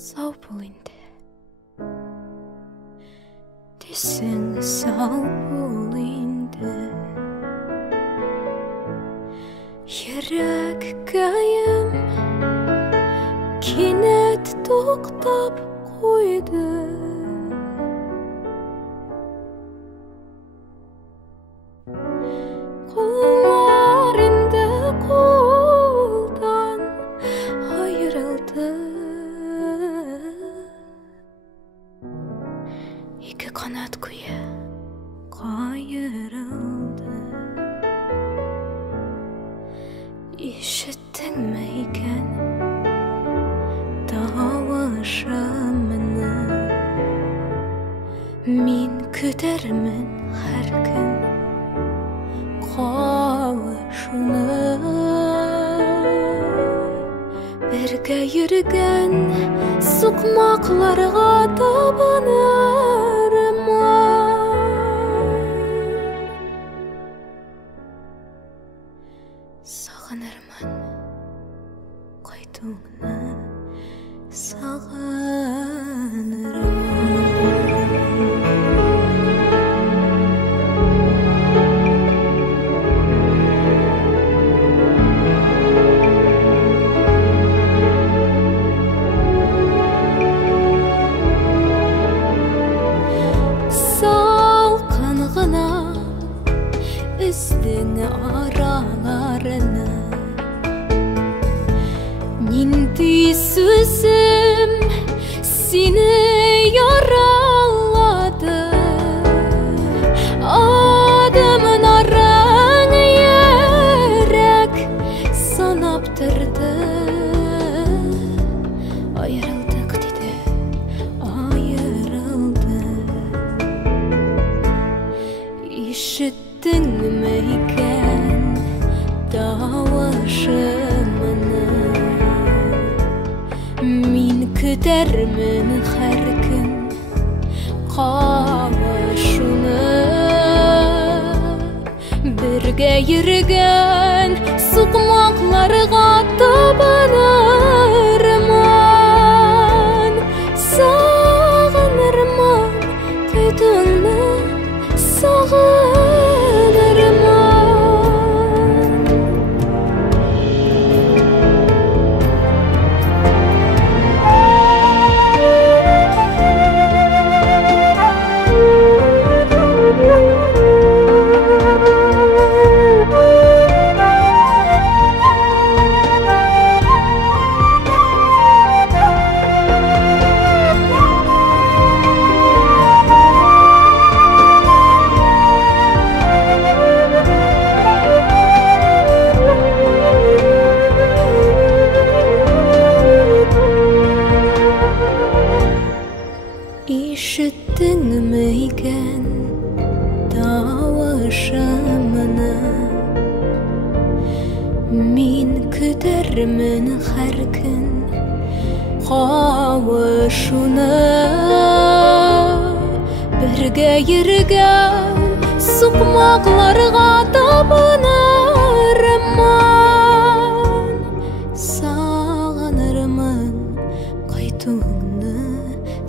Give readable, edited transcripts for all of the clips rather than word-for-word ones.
Сау бол инде. Десең сау бол инде. Йөрәккәем кинәт туктап куйды. Куллар инде кулдан аерылды. Ике канат куе кайырылды. Ишеттеңме икән тавышымны? Мин көтәрмен һәр көн кавышуны. Бергә йөргән сукмакларга табынырмын. Сагынырмын кайтуыңны, сагынырмын. Салкын гына үстең араларына нинди сүзем сине яралады. Адымын араң йөрәк санап торды. Аерылдык диде, аерылды. Ишеттеңме икән тавышымны? Мин көтәрмен һәр көн кавышуны. Бергә йөргән сукмакларга табынырмын. Сагынырмын кайтуыңны, сагынырмын. Ишеттеңме икән тавышымны? Мин көтәрмен һәр көн кавышуны. Бергә йөргән сукмакларга табынырмын. Сагынырмын кайтуыңны,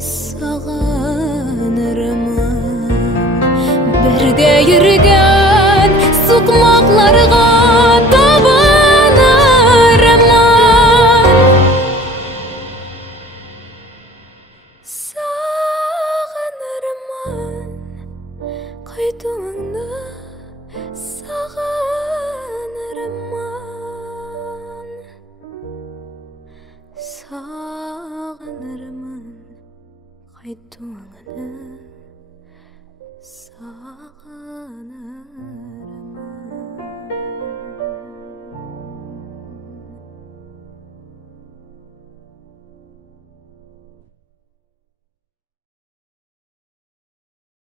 сагынырмын. Бергә йөргән сукмакларга табынырмын. Сагынырмын кайтуыңны, сагынырмын. Сагынырмын кайтуыңны, сагынырмын.